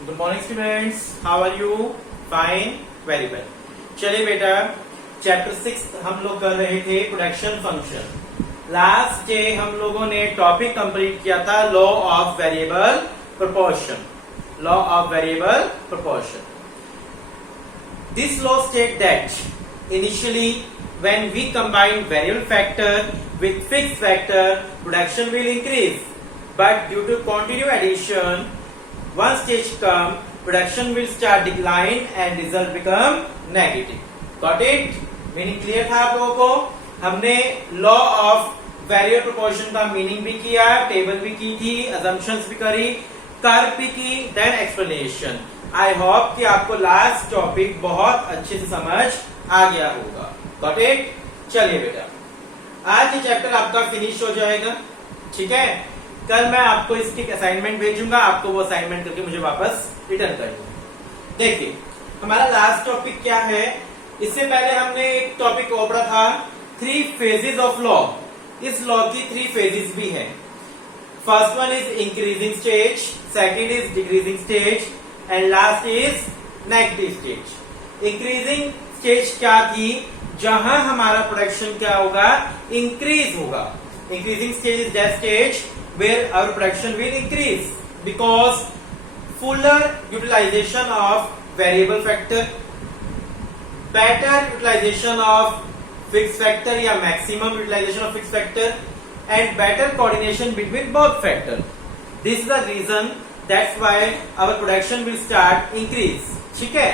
Good morning students, how are you? Fine, very well. चलिए बेटा, chapter 6 हम लोग कर रहे थे प्रोडक्शन फंक्शन। लास्ट डे हम लोगों ने टॉपिक कंप्लीट किया था law of variable proportion. Law of variable proportion, this law state that initially when we combine variable factor with fixed factor, production will increase, but due to continued addition, one stage come, production will start decline and result become negative. Got it? Meaning clear था आप लोगों को? हमने law of variable proportion का meaning भी किया, table भी की थी, अजम्पशंस भी करी, कर्व भी की, देन एक्सप्लेनेशन। आई होप कि आपको लास्ट टॉपिक बहुत अच्छे से समझ आ गया होगा। Got it? चलिए बेटा, आज ये चैप्टर आपका फिनिश हो जाएगा, ठीक है? कल मैं आपको इसकी असाइनमेंट भेजूंगा, आपको वो असाइनमेंट करके मुझे वापस रिटर्न कर दूंगा। देखिए, हमारा लास्ट टॉपिक क्या है? इससे पहले हमने एक टॉपिक और पढ़ा था, 3 फेजेस ऑफ लॉ। इस लॉ की 3 फेजेस भी है। First one is increasing stage, second is decreasing stage and last is negative stage. Increasing stage क्या थी? जहां हमारा प्रोडक्शन क्या होगा? इंक्रीज होगा। Increasing stage is that stage where our production will increase because fuller utilisation of variable factor, better utilisation of fix factor या maximum utilisation of fix factor and better coordination between both factor. This is the reason that's why our production will start increase, ठीक है?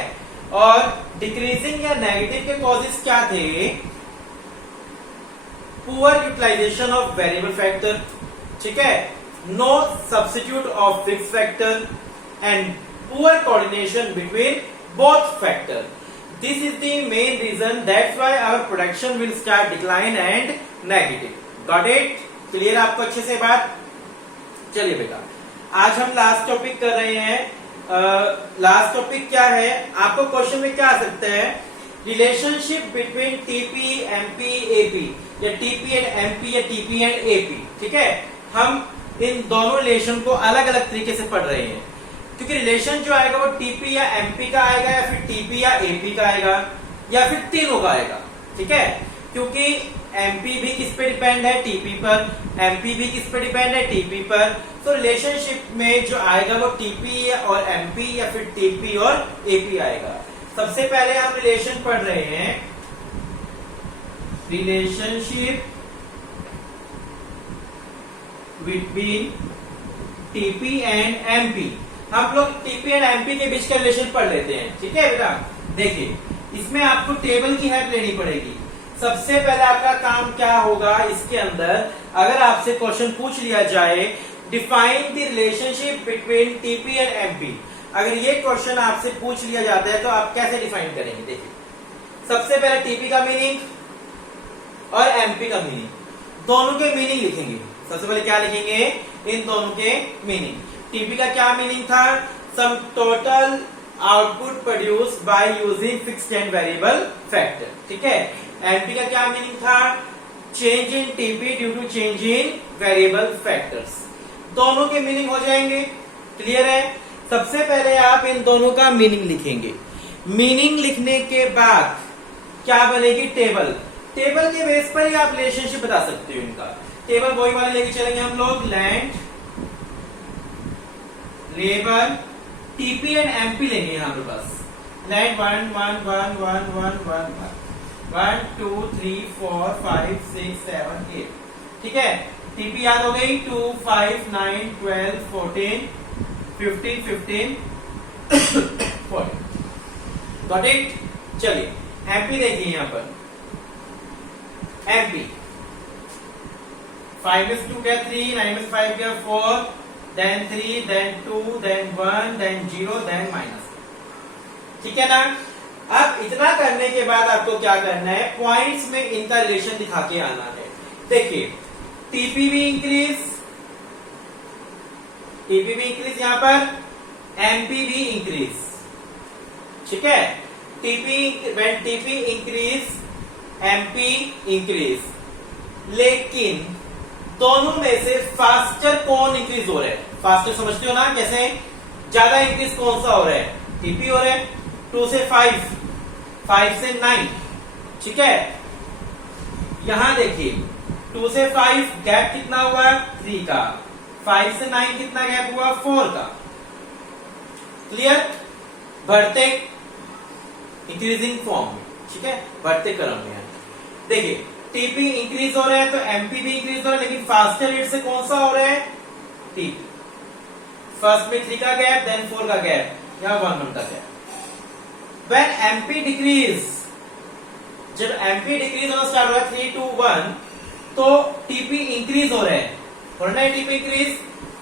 और decreasing या negative के causes क्या थे? Poor utilisation of variable factor, ठीक है? No substitute of fix factor and poor coordination between both factor. This is the main reason that's why our production will start decline and negative. Got it? Clear आपको अच्छे से बात? चलिए बेटा, आज हम लास्ट टॉपिक कर रहे हैं। लास्ट टॉपिक क्या है? आपको क्वेश्चन में क्या आ सकता है? Relationship between TP, MP, AP, या टीपी एंड एमपी, या टीपी एंड एपी, ठीक है? हम इन दोनों रिलेशन को अलग अलग तरीके से पढ़ रहे हैं, क्योंकि रिलेशन जो आएगा वो टीपी या एमपी का आएगा, या फिर टीपी या एपी का आएगा, या फिर तीनों का आएगा, ठीक है? क्योंकि एमपी भी किस पे डिपेंड है? टीपी पर। एमपी भी किस पे डिपेंड है? टीपी पर। तो रिलेशनशिप में जो आएगा वो टीपी और एमपी, या फिर टीपी और एपी आएगा। सबसे पहले हम रिलेशन पढ़ रहे हैं, relationship between TP and MP. हम लोग टीपी एंड एमपी के बीच का रिलेशन पढ़ लेते हैं, ठीक है बेटा? देखिए, इसमें आपको टेबल की हेल्प लेनी पड़ेगी। सबसे पहले आपका काम क्या होगा? इसके अंदर अगर आपसे क्वेश्चन पूछ लिया जाए, define the relationship between TP and MP, अगर ये क्वेश्चन आपसे पूछ लिया जाता है तो आप कैसे डिफाइन करेंगे? देखिए, सबसे पहले टीपी का मीनिंग और एमपी का मीनिंग, दोनों के मीनिंग लिखेंगे। सबसे पहले क्या लिखेंगे? इन दोनों के मीनिंग। टीपी का क्या मीनिंग था? Sum total output produce by using fixed and variable factor, ठीक है? एमपी का क्या मीनिंग था? Change in TP due to change in variable factors. दोनों के मीनिंग हो जाएंगे। क्लियर है? सबसे पहले आप इन दोनों का मीनिंग लिखेंगे। मीनिंग लिखने के बाद क्या बनेगी? टेबल। टेबल के बेस पर ही आप रिलेशनशिप बता सकते हो इनका। टेबल वही वाले लेके चलेंगे हम लोग, land, labour, TP and MP लेंगे यहाँ पे बस। लैंड 1 1 1 1 1 1 1 2 3 4 5 6 7 8, ठीक है? टीपी याद हो गई? 2 5 9 12 14 15 15 14। Got it? चलिए, एमपी देखिए यहां पर। एमपी 5 में 2 क्या? 3, 9 में 5 क्या? 4, then 3, then 2, then 1, then 0, then minus, ठीक है ना? अब इतना करने के बाद आपको क्या करना है? पॉइंट्स में इनका रिलेशन दिखा के आना है। देखिए, टीपी भी इंक्रीज, टीपी भी इंक्रीज यहां पर, एमपी भी इंक्रीज, ठीक है? When TP increase, MP increase, लेकिन दोनों में से फास्टर कौन इंक्रीज हो रहा है? फास्टर समझते हो ना कैसे? ज्यादा इंक्रीज कौन सा हो रहा है? टीपी हो रहा है। 2 से 5, 5 से 9, ठीक है। यहां देखिए 2 से 5 गैप कितना हुआ? 3 का। 5 से 9 कितना गैप हुआ? 4 का। क्लियर? बढ़ते इंक्रीजिंग फॉर्म में, ठीक है, बढ़ते क्रम में। देखिए टीपी इंक्रीज हो रहा है तो एमपी भी इंक्रीज हो रहा है, लेकिन फास्टर रेट से कौन सा हो रहा है? टीपी। फर्स्ट में 3 का गैप, देन 4 का गैप, यहां 1 का गैप। व्हेन एमपी डिक्रीज, जब एमपी डिक्रीज होना स्टार्ट हो रहा है 3 to 1, तो टीपी इंक्रीज हो रहा है। और ना टीपी इंक्रीज,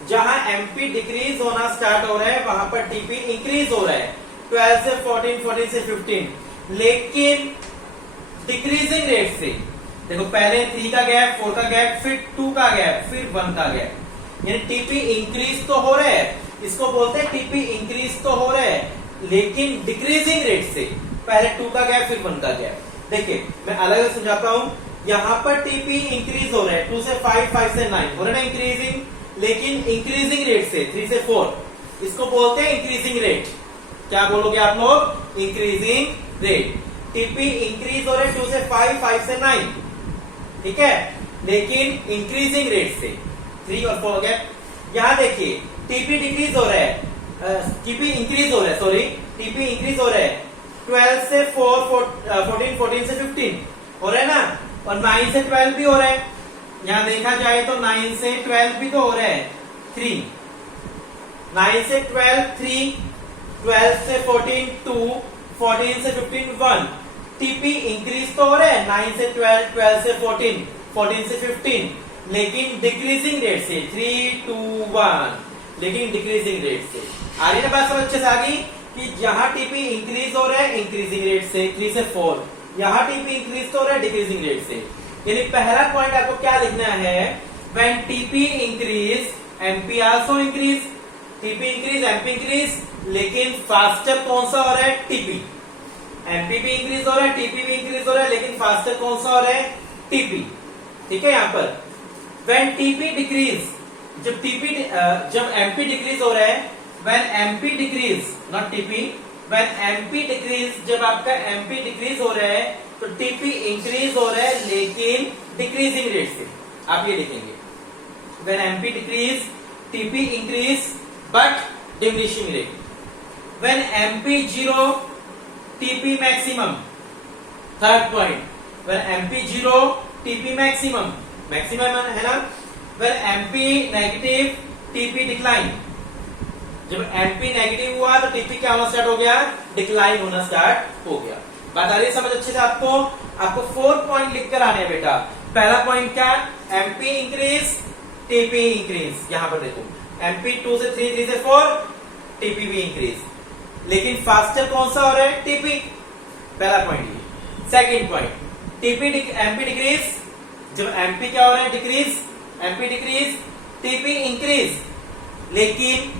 जहां एमपी डिक्रीज होना स्टार्ट हो रहा है वहां पर टीपी इंक्रीज हो रहा है 12 से 14, 14 से 15, लेकिन डिक्रीजिंग रेट से। देखो पहले 3 का गैप, 4 का गैप, फिर 2 का गैप, फिर 1 का गैप, यानी टीपी इंक्रीज तो हो रहा है। इसको बोलते हैं टीपी इंक्रीज तो हो रहा है लेकिन डिक्रीजिंग रेट से। पहले 2 का गैप, फिर 1 का गैप। देखिए मैं अलग अलग समझाता हूं। यहां पर टीपी इंक्रीज हो रहा है 2 से 5, 5 से 9 हो रहा है ना इंक्रीजिंग, लेकिन इंक्रीजिंग रेट से 3 से 4। इसको बोलते हैं इंक्रीजिंग रेट। क्या बोलोगे आप लोग? Increasing rate. टीपी इंक्रीज हो रहा है 2 से 5, 5 से 9, ठीक है, लेकिन इंक्रीजिंग रेट से 3 और 4 गैप। यहां देखिए टीपी डिक्रीज हो रहा है, टीपी इंक्रीज हो रहा है, सॉरी टीपी इंक्रीज हो रहा है 12 से 4, 14, 14 से 15 हो रहा है ना, और 9 से 12 भी हो रहा है। यहां देखा जाए तो 9 से 12 भी तो हो रहा है 3, 9 से 12 3, 12 से 14 2, 14 से 15 1। टीपी इंक्रीज तो हो रहा है 9 से 12, 12 से 14, 14 से 15, लेकिन डिक्रीजिंग रेट से 3 to 1, लेकिन डिक्रीजिंग रेट से। आ रही ना बात समझ अच्छे से? आ गई कि जहां टीपी इंक्रीज हो रहा है इंक्रीजिंग रेट से 3 से 4, यहां टीपी इंक्रीज तो हो रहा है डिक्रीजिंग रेट से। यानी पहला पॉइंट आपको क्या लिखना है? When TP increase MP also increase. TP increase, MP increase, लेकिन फास्टर कौन सा हो रहा है? टीपी। एमपी भी इंक्रीज हो रहा है, टीपी भी इंक्रीज हो रहा है, लेकिन फास्टर कौन सा हो रहा है? टीपी। ठीक है, यहां पर व्हेन टीपी डिक्रीज, जब एमपी डिक्रीज हो रहा है, when MP decrease not TP, when MP decrease, जब आपका एमपी डिक्रीज हो रहा है तो टीपी इंक्रीज हो रहा है लेकिन डिक्रीजिंग रेट से। आप ये लिखेंगे when MP decrease TP increase but diminishing rate. When MP 0 TP maximum. Third point, when MP 0 TP maximum, maximum है ना। When MP negative TP decline. जब एमपी नेगेटिव हुआ तो टीपी क्या होना स्टार्ट हो गया? डिक्लाइन होना स्टार्ट हो गया। बात आ रही है समझ अच्छे से? आपको 4 पॉइंट लिखकर आने हैं बेटा। पहला पॉइंट क्या? MP increase TP increase. यहां पर देखो एमपी 2 से 3, 3 से 4, टीपी भी इंक्रीज, लेकिन फास्टर कौन सा हो रहा है? टीपी। पहला पॉइंट ये। Second point, TP MP decrease, जब एमपी क्या हो रहा है? Decrease, MP decrease TP increase, लेकिन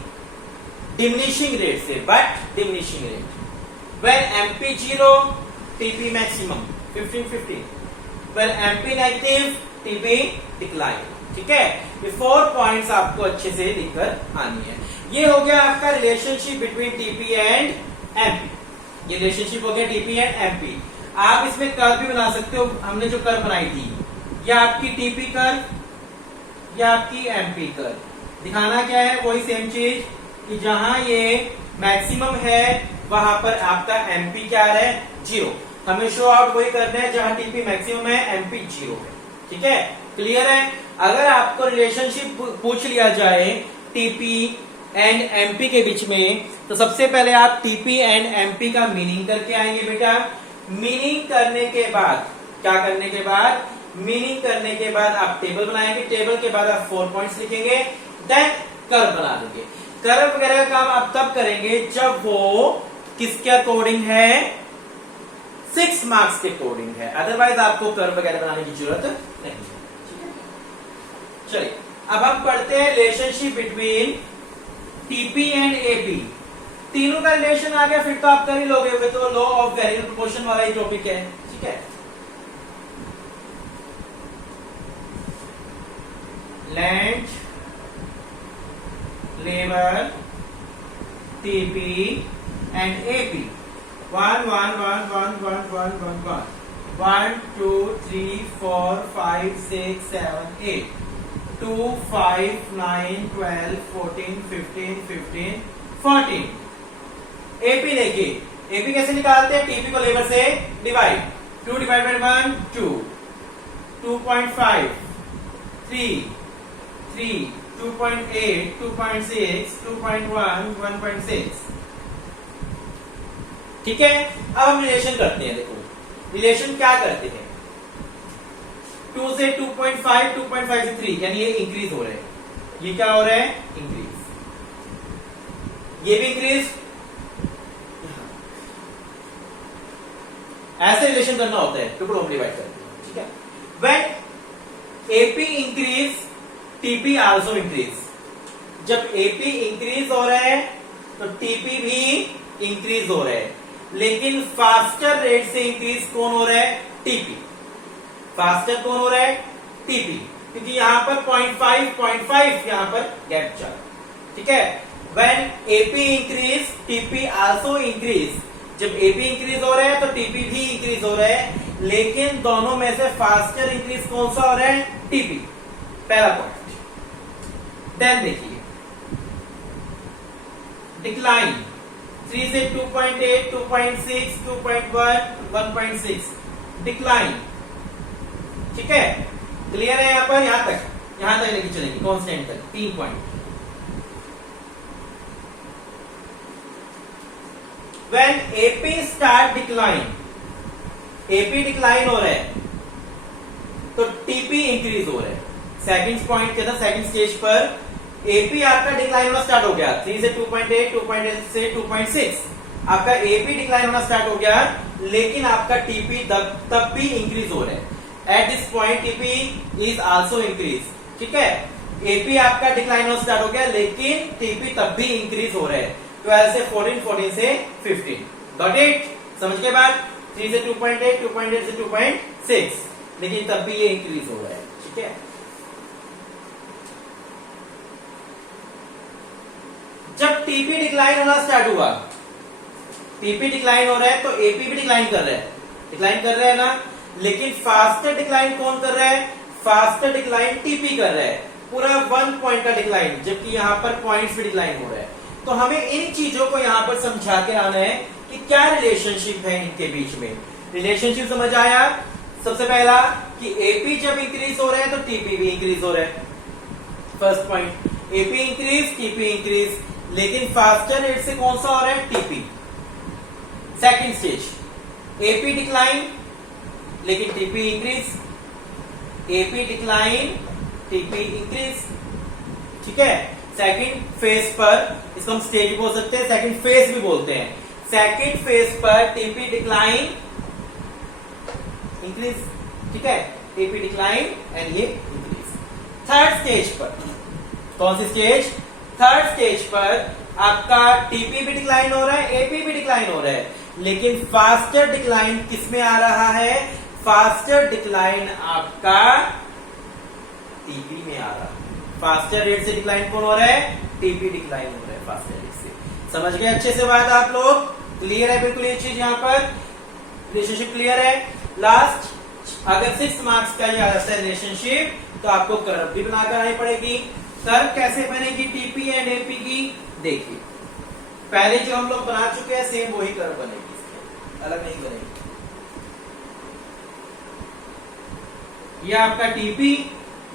डिमिनिशिंग रेट से, but diminishing rate. When MP 0 TP maximum 15, 15, when MP negative TP decline. ठीक है, ये 4 पॉइंट्स आपको अच्छे से लिखकर आनी है। ये हो गया आपका relationship between TP and MP. ये रिलेशनशिप हो गया टीपी एंड एमपी। आप इसमें कर्व भी बना सकते हो। हमने जो कर्व बनाई थी, या आपकी टीपी कर्व या आपकी एमपी कर्व। दिखाना क्या है? वही सेम चीज कि जहां ये मैक्सिमम है वहां पर आपका एमपी क्या है? 0। हमें शो आउट वही करना है जहां टीपी मैक्सिमम है, एमपी 0 है। ठीक है, क्लियर है? अगर आपको रिलेशनशिप पूछ लिया जाए टीपी एंड एमपी के बीच में, तो सबसे पहले आप टीपी एंड एमपी का मीनिंग करके आएंगे बेटा। मीनिंग करने के बाद क्या करने के बाद? मीनिंग करने के बाद आप टेबल बनाएंगे। टेबल के बाद आप 4 पॉइंट्स लिखेंगे, देन कर्व बना देंगे। कर्व वगैरह का काम आप तब करेंगे जब वो किसके अकॉर्डिंग है? 6 मार्क्स के अकॉर्डिंग है। अदरवाइज आपको कर्व वगैरह बनाने की जरूरत नहीं है। चलिए अब हम पढ़ते हैं relationship between TP and AP. तीनों का रिलेशन आ गया फिर तो आप कर ही लोगे, तो लॉ ऑफ वेरिएबल प्रोपोर्शन वाला ही टॉपिक है। ठीक है, land labour TP and AP. 1 1 1 1 1 1 1 1 1 2 3 4 5 6 7 8 2 5 9 12 14 15 15 14। AP देखिए, एपी कैसे निकालते हैं? टीपी को लेबर से डिवाइड, 2 डिवाइड बाय 1 2, 2.5 3 3 2.8 2.6 2.1 1.6। ठीक है, अब हम रिलेशन करते हैं। देखो रिलेशन क्या करते हैं, 2 से 2.5 2.5 से 3, यानी ये इंक्रीज हो रहा है, ये क्या हो रहा है? इंक्रीज, ये भी इंक्रीज। ऐसे रिलेशन करना होता है, टुकड़ों में डिवाइड करते हैं। ठीक है, when AP increase TP also increase. जब एपी इंक्रीज हो रहा है तो टीपी भी इंक्रीज हो रहा है, लेकिन फास्टर रेट से इंक्रीज कौन हो रहा है? टीपी। फास्टर कौन हो रहा है? टीपी, क्योंकि यहां पर 0.5 यहां पर गैप चल। ठीक है, when AP increase TP also increase. जब एपी इंक्रीज हो रहा है तो टीपी भी इंक्रीज हो रहा है, लेकिन दोनों में से फास्टर इंक्रीज कौन सा हो रहा है? टीपी। पहला पॉइंट। देन देखिए डिक्लाइन, 3 से 2.8 2.6 2.1 1.6 डिक्लाइन। ठीक है, क्लियर है? यहां पर यहां तक लेके चलेंगे, कांस्टेंट तक 3 point. When AP start decline, AP decline हो रहा है तो TP इंक्रीज हो रहा है। सेकंड पॉइंट के ना, सेकंड स्टेज पर AP आपका डिक्लाइन होना स्टार्ट हो गया, 3 से 2.8 2.8 से 2.6 आपका AP डिक्लाइन होना स्टार्ट हो गया, लेकिन आपका TP तब भी इंक्रीज हो रहा है। At this point TP is also increase. ठीक है, AP आपका डिक्लाइन होना स्टार्ट हो गया, लेकिन TP तब भी इंक्रीज हो रहा है। 12 से 14 14 से 15। Got it? समझ के बाद 3 से 2.8 2.8 से 2.6, लेकिन तब भी ये इंक्रीज हो रहा है। ठीक है, जब टीपी डिक्लाइन होना स्टार्ट हुआ, टीपी डिक्लाइन हो रहा है तो एपी भी डिक्लाइन कर रहा है ना, लेकिन फास्टर डिक्लाइन कौन कर रहा है? फास्टर डिक्लाइन टीपी कर रहा है, पूरा 1 पॉइंट का डिक्लाइन, जबकि यहां पर पॉइंट्स भी डिक्लाइन हो रहा है। तो हमें इन चीजों को यहां पर समझा के आना है कि क्या रिलेशनशिप है इनके बीच में। रिलेशनशिप समझ आया? सबसे पहला कि एपी जब इंक्रीज हो रहा है तो टीपी भी इंक्रीज हो रहा है। First point, AP increase TP increase, लेकिन फास्टर रेट से कौन सा हो रहा है? TP. Second stage, AP decline लेकिन TP increase, AP decline TP increase. ठीक है, सेकंड फेज पर, इसको हम स्टेज भी बोल सकते हैं, सेकंड फेज भी बोलते हैं। सेकंड फेज पर टीपी डिक्लाइन इंक्रीज। ठीक है, टीपी डिक्लाइन एंड ये इंक्रीज। थर्ड स्टेज पर, कौन सी स्टेज? थर्ड स्टेज पर आपका टीपी भी डिक्लाइन हो रहा है, एपी भी डिक्लाइन हो रहा है, लेकिन फास्टर डिक्लाइन किसमें आ रहा है? फास्टर डिक्लाइन आपका टीपी में आ रहा है। फास्टर रेट से डिक्लाइन कौन हो रहा है? टीपी डिक्लाइन हो रहा है फास्टर रेट से। समझ गए अच्छे से बात आप लोग? क्लियर है बिल्कुल ये चीज? यहां पर रिलेशनशिप क्लियर है? लास्ट, अगर 6 मार्क्स का ये आता है रिलेशनशिप, तो आपको कर्व भी बनाकर आनी पड़ेगी। कर्व कैसे बनेगी टीपी एंड एपी की? देखिए, पहले जो हम लोग बना चुके हैं सेम वही कर्व बनेगी, इसमें अलग नहीं बनेगी। ये आपका टीपी,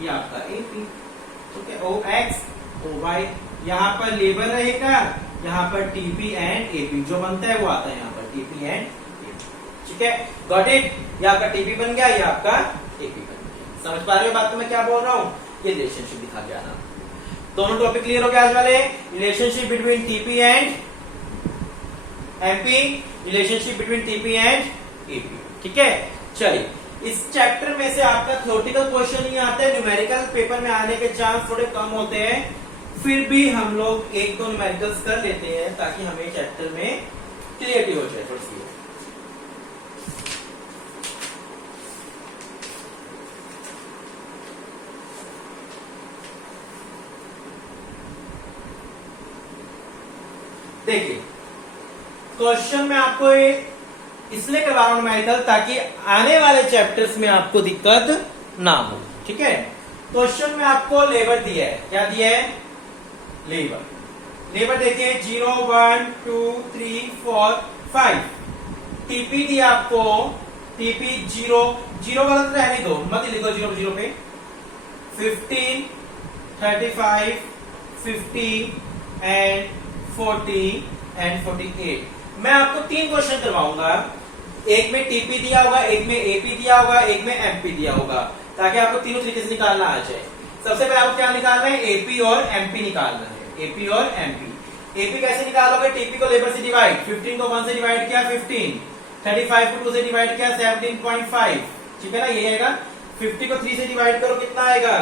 ये आपका एपी। ठीक है, ओ एक्स ओ वाई, यहां पर लेबर रहेगा, यहां पर टीपी एंड एपी जो बनता है वो आता है यहां पर टीपी एंड एपी। ठीक है, गॉट इट? ये आपका टीपी बन गया, ये आपका एपी बन गया। समझ पा रहे हो बात को मैं क्या बोल रहा हूं? ये रिलेशनशिप दिखा गया ना। दोनों टॉपिक क्लियर हो गया आज वाले? Relationship between TP and MP, relationship between TP and AP. ठीक है, चलिए इस चैप्टर में से आपका थ्योरेटिकल क्वेश्चन ही आता है, न्यूमेरिकल पेपर में आने के चांस थोड़े कम होते हैं, फिर भी हम लोग 1-2 न्यूमेरिकल्स कर लेते हैं ताकि हमें चैप्टर में क्लियरिटी हो जाए थोड़ी सी। देखिए क्वेश्चन में आपको इसलिए करवा रहा हूं न्यूमेरिकल ताकि आने वाले चैप्टर्स में आपको दिक्कत ना हो। ठीक है, क्वेश्चन में आपको लेबर दिया है, क्या दिया है? लेबर देखिए 0 1 2 3 4 5। टीपी दिया आपको, टीपी 0 गलत रहने दो, मत लिखो 0 पे। 15 35 50 एंड 40 एंड 48। मैं आपको 3 क्वेश्चन करवाऊंगा, एक में टीपी दिया होगा, एक में एपी दिया होगा, एक में एमपी दिया होगा, ताकि आपको तीनों तरीके से निकालना आ जाए। सबसे पहले आपको क्या निकालना है? एपी और एमपी निकालना है। एपी और एमपी। एपी कैसे निकालोगे? टीपी को लेबर से डिवाइड, 15 को 1 से डिवाइड किया 15, 35 को 2 से डिवाइड किया 17.5। ठीक है ना, ये आएगा। 50 को 3 से डिवाइड करो, कितना आएगा?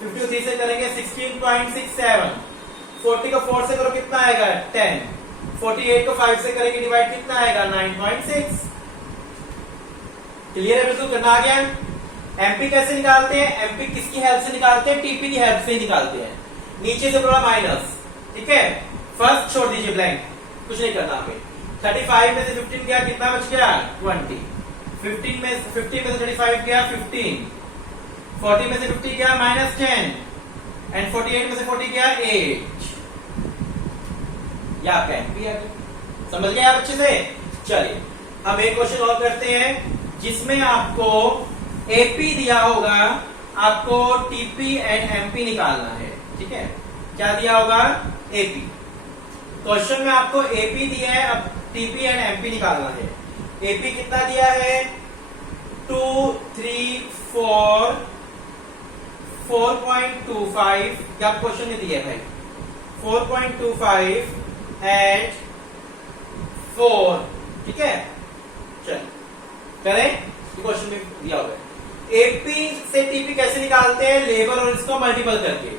50 को 3 से करेंगे 16.67। 40 को 4 से करो, कितना आएगा? 10। 48 को 5 से करेंगे डिवाइड, कितना आएगा? 9.6। क्लियर है? बिल्कुल करना आ गया। एमपी कैसे निकालते हैं? एमपी किसकी हेल्प से निकालते हैं? टीपी की हेल्प से निकालते हैं। नीचे से पूरा माइनस, ठीक है। फर्स्ट छोड़ दीजिए ब्लैंक, कुछ नहीं करना हमें। 35 में से 15 गया, कितना बच गया? 20। 50 में से 35 गया 15। 40 में से 50 गया -10 एंड 48 में से 40 गया 8। या आपका एमपी आ गया। समझ गए आप अच्छे से? चलिए हम एक क्वेश्चन और करते हैं जिसमें आपको एपी दिया होगा, आपको टीपी एंड एमपी निकालना है। ठीक है, क्या दिया होगा? एपी। क्वेश्चन में आपको एपी दिया है, अब टीपी एंड एमपी निकालना है। एपी कितना दिया है? 2 3 4 4.25। क्या क्वेश्चन में दिया है भाई? 4.25 एंड 4। ठीक है, चलिए करें। क्वेश्चन में दिया हुआ है। एपी से टीपी कैसे निकालते हैं? लेबर और इसको मल्टीपल करके।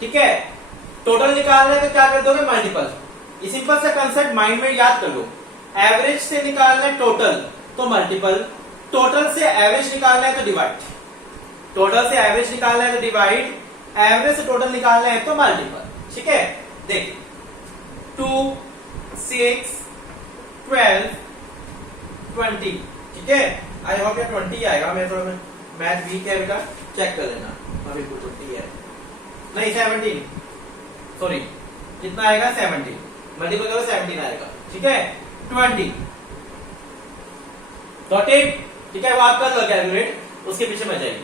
ठीक है, टोटल निकालना है तो क्या कर दोगे? मल्टीपल। ये सिंपल सा कंसेप्ट माइंड में याद कर लो। एवरेज से निकालना है टोटल तो मल्टीपल, टोटल से एवरेज निकालना है तो डिवाइड, टोटल से एवरेज निकालना है तो डिवाइड, एवरेज से टोटल निकालना है तो मल्टीपल। ठीक है, देखिए 2 6 12 20। ठीक है, आई होप ये 20 आएगा। मैं थोड़ा मैथ वीक है बेटा, चेक कर लेना। अभी 20 है नहीं 17, सॉरी कितना आएगा? 17 मल्टीपल करो 17 आएगा। ठीक है, 20 गॉट इट। ठीक है, वो आप कर लो कैलकुलेट, उसके पीछे मत जाइए।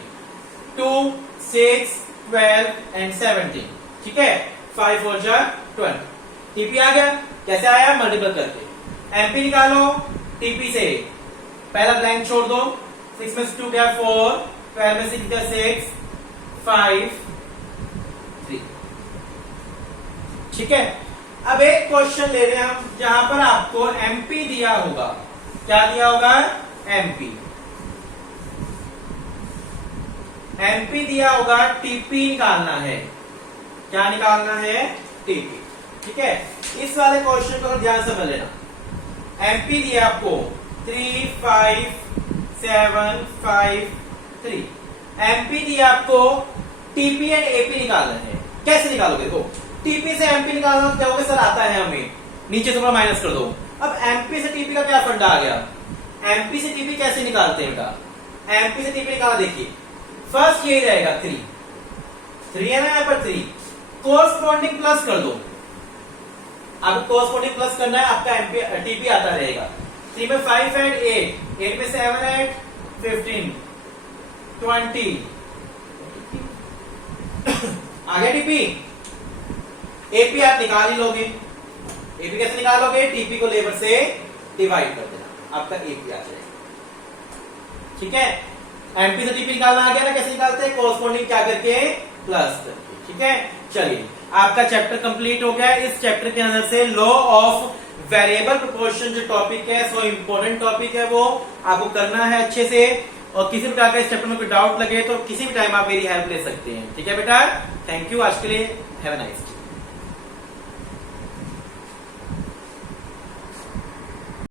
2 6 12 एंड 17। ठीक है, 5 4 20। टीपी आ गया। कैसे आया? मल्टीपल करके। एमपी निकालो टीपी से, पहला ब्लैंक छोड़ दो। 6 में से 2 गया 4, 12 में से गया 6, 5 3। ठीक है, अब एक क्वेश्चन ले रहे हैं हम जहां पर आपको एमपी दिया होगा। क्या दिया होगा? एमपी। एमपी दिया होगा, टीपी निकालना है। क्या निकालना है? टीपी। ठीक है, इस वाले क्वेश्चन को ध्यान से समझ लेना। एमपी दिया आपको 3 5 7 5 3। एमपी दिया आपको, टीपी एंड एपी निकालना है। कैसे निकालोगे? देखो टीपी से एमपी निकालना क्या होगा? सर आता है हमें, नीचे से थोड़ा माइनस कर दो। अब एमपी से टीपी का क्या फंडा आ गया? एमपी से टीपी कैसे निकालते हैं बेटा? एमपी से टीपी निकाला, देखिए फर्स्ट यही रहेगा 3 है ना, यहां पर 3 कोरस्पॉन्डिंग प्लस कर दो। आपको कोरस्पॉन्डिंग प्लस करना है, आपका एमपी टीपी आता रहेगा। 3 में 5 एंड 8 में 7 एंड 15 20 आ गया टीपी। एपी आप निकाल ही लोगे। एपी कैसे निकालोगे? टीपी को लेबर से डिवाइड कर देना, आपका एपी आ जाएगा। ठीक है, एमपी से टीपी निकालना आ गया ना? कैसे निकालते हैं? कोरस्पॉन्डिंग क्या करके? प्लस करके। ठीक है, चलिए आपका चैप्टर कंप्लीट हो गया। इस चैप्टर के अंदर से लॉ ऑफ वेरिएबल प्रोपोर्शन जो टॉपिक है, सो इंपॉर्टेंट टॉपिक है, वो आपको करना है अच्छे से। और किसी प्रकार का इस चैप्टर में कोई डाउट लगे तो किसी भी टाइम आप मेरी हेल्प ले सकते हैं। ठीक है बेटा, थैंक यू। आज के लिए हैव अ नाइस डे।